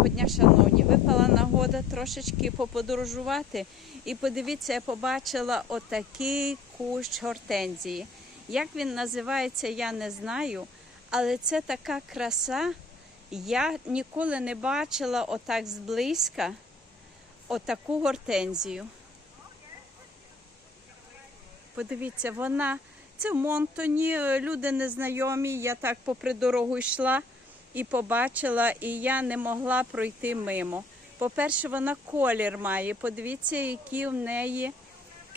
Доброго дня, шановні. Випала нагода трошечки поподорожувати. І подивіться, я побачила отакий кущ гортензії. Як він називається, я не знаю. Але це така краса. Я ніколи не бачила отак зблизька отаку гортензію. Подивіться, вона це в Монтоні. Люди незнайомі. Я так попри дорогу йшла і побачила, і я не могла пройти мимо. По-перше, вона колір має. Подивіться, які в неї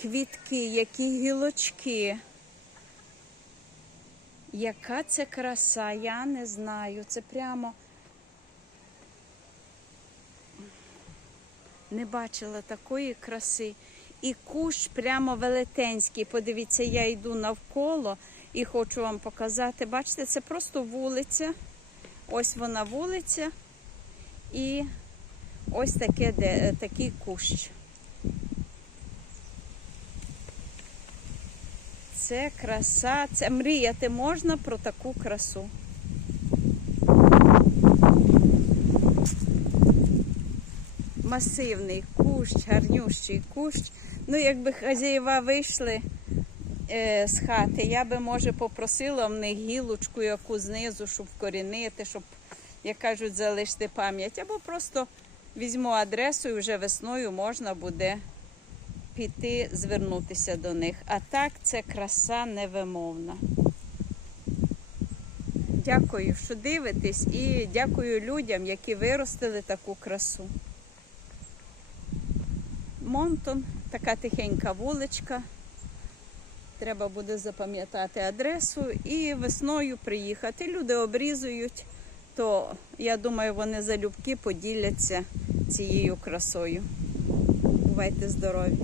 квітки, які гілочки. Яка це краса, я не знаю. Це прямо не бачила такої краси. І кущ прямо велетенський. Подивіться, я йду навколо і хочу вам показати. Бачите, це просто вулиця. Ось вона вулиця. І ось таке, де, е, такий кущ. Це краса, це мріяти можна про таку красу. Масивний кущ, гарнющий кущ. Ну, якби хазяєва вийшли з хати, я би, може, попросила в них гілочку яку знизу, щоб вкорінити, щоб, як кажуть, залишити пам'ять. Або просто візьму адресу і вже весною можна буде піти, звернутися до них. А так це краса невимовна. Дякую, що дивитесь, і дякую людям, які виростили таку красу. Монтон, така тихенька вуличка. Треба буде запам'ятати адресу і весною приїхати. Люди обрізують, то я думаю, вони залюбки поділяться цією красою. Бувайте здорові!